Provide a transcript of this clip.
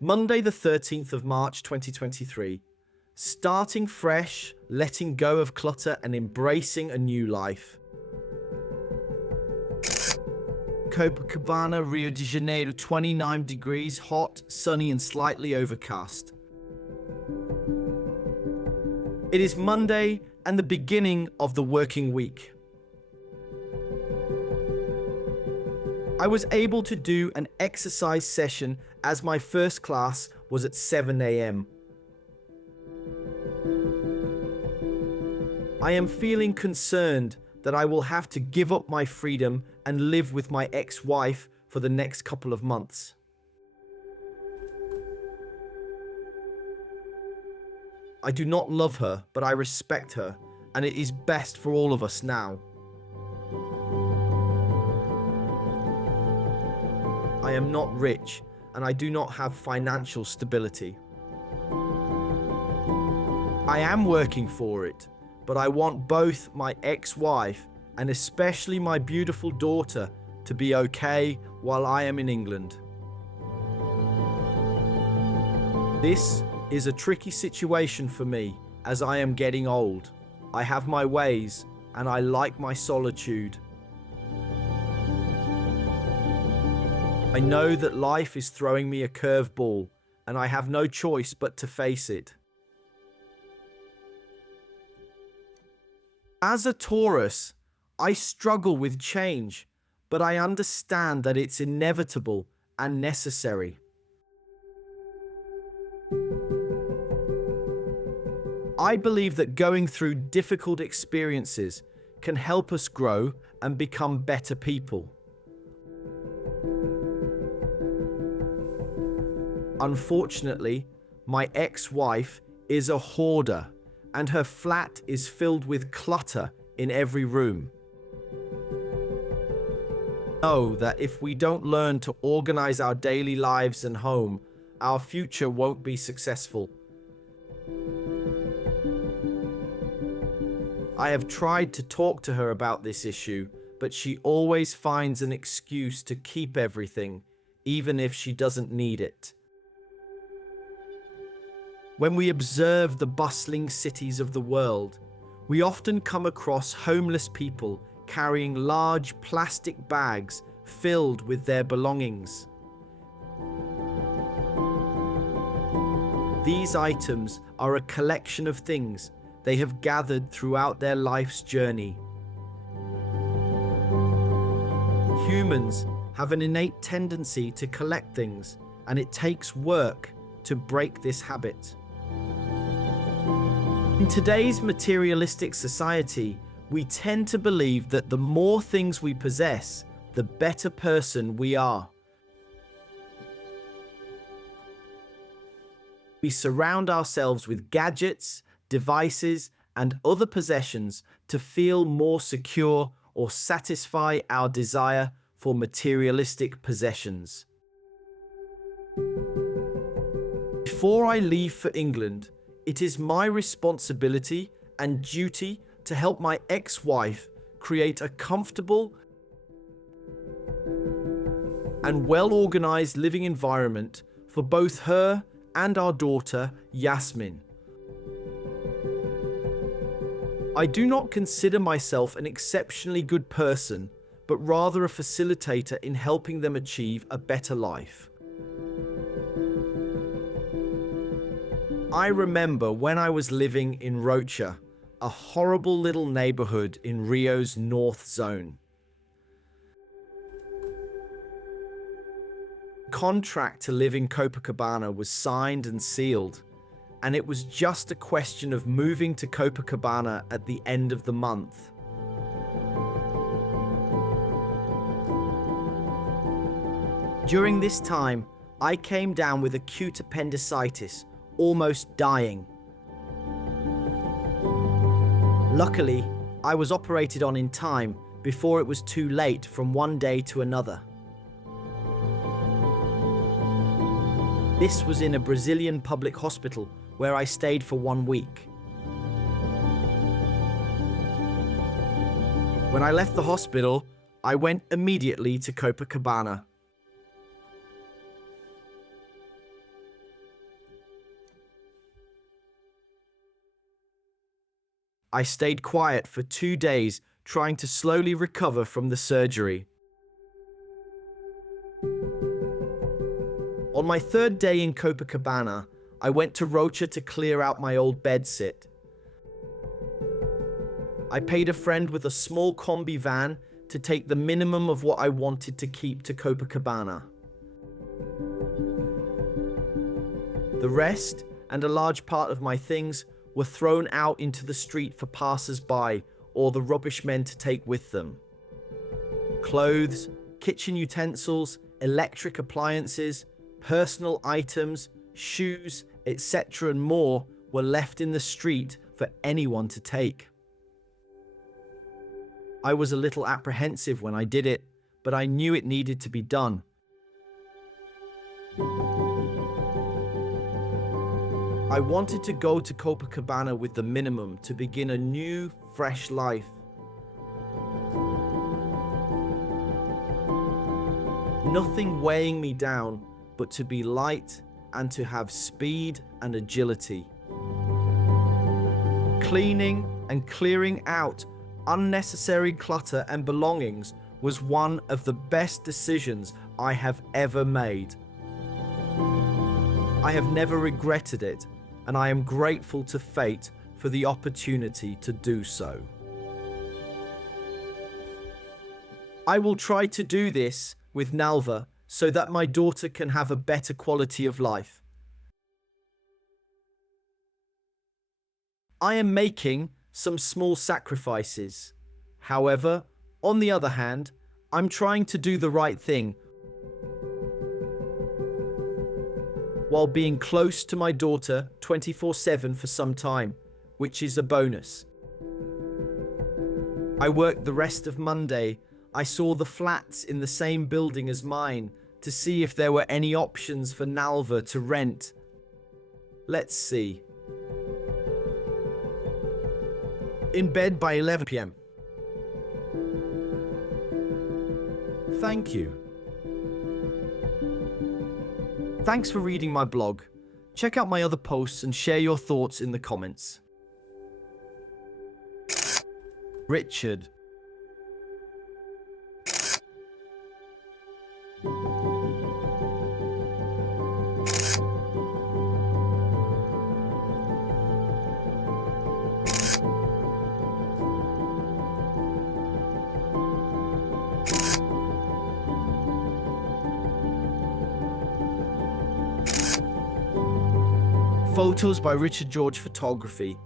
Monday, the 13th of March 2023. Starting fresh, letting go of clutter and embracing a new life. Copacabana, Rio de Janeiro, 29 degrees, hot, sunny and slightly overcast. It is Monday and the beginning of the working week. I was able to do an exercise session as my first class was at 7 a.m. I am feeling concerned that I will have to give up my freedom and live with my ex-wife for the next couple of months. I do not love her, but I respect her, and it is best for all of us now. I am not rich, and I do not have financial stability. I am working for it, but I want both my ex-wife and especially my beautiful daughter to be okay while I am in England. This is a tricky situation for me as I am getting old. I have my ways and I like my solitude. I know that life is throwing me a curveball and I have no choice but to face it. As a Taurus, I struggle with change, but I understand that it's inevitable and necessary. I believe that going through difficult experiences can help us grow and become better people. Unfortunately, my ex-wife is a hoarder, and her flat is filled with clutter in every room. Know that if we don't learn to organize our daily lives and home, our future won't be successful. I have tried to talk to her about this issue, but she always finds an excuse to keep everything, even if she doesn't need it. When we observe the bustling cities of the world, we often come across homeless people carrying large plastic bags filled with their belongings. These items are a collection of things they have gathered throughout their life's journey. Humans have an innate tendency to collect things, and it takes work to break this habit. In today's materialistic society, we tend to believe that the more things we possess, the better person we are. We surround ourselves with gadgets, devices, and other possessions to feel more secure or satisfy our desire for materialistic possessions. Before I leave for England, it is my responsibility and duty to help my ex-wife create a comfortable and well-organized living environment for both her and our daughter, Yasmin. I do not consider myself an exceptionally good person, but rather a facilitator in helping them achieve a better life. I remember when I was living in Rocha, a horrible little neighborhood in Rio's North Zone. The contract to live in Copacabana was signed and sealed, and it was just a question of moving to Copacabana at the end of the month. During this time, I came down with acute appendicitis, almost dying. Luckily, I was operated on in time before it was too late from one day to another. This was in a Brazilian public hospital where I stayed for 1 week. When I left the hospital, I went immediately to Copacabana. I stayed quiet for 2 days, trying to slowly recover from the surgery. On my third day in Copacabana, I went to Rocha to clear out my old bedsit. I paid a friend with a small combi van to take the minimum of what I wanted to keep to Copacabana. The rest, and a large part of my things, were thrown out into the street for passers-by or the rubbish men to take with them. Clothes, kitchen utensils, electric appliances, personal items, shoes, etc. and more were left in the street for anyone to take. I was a little apprehensive when I did it, but I knew it needed to be done. I wanted to go to Copacabana with the minimum to begin a new, fresh life. Nothing weighing me down, but to be light and to have speed and agility. Cleaning and clearing out unnecessary clutter and belongings was one of the best decisions I have ever made. I have never regretted it, and I am grateful to fate for the opportunity to do so. I will try to do this with Nalva so that my daughter can have a better quality of life. I am making some small sacrifices. However, on the other hand, I'm trying to do the right thing while being close to my daughter 24/7 for some time, which is a bonus. I worked the rest of Monday. I saw the flats in the same building as mine to see if there were any options for Nalva to rent. Let's see. In bed by 11 p.m. Thank you. Thanks for reading my blog. Check out my other posts and share your thoughts in the comments. Richard. Photos by Richard George Photography.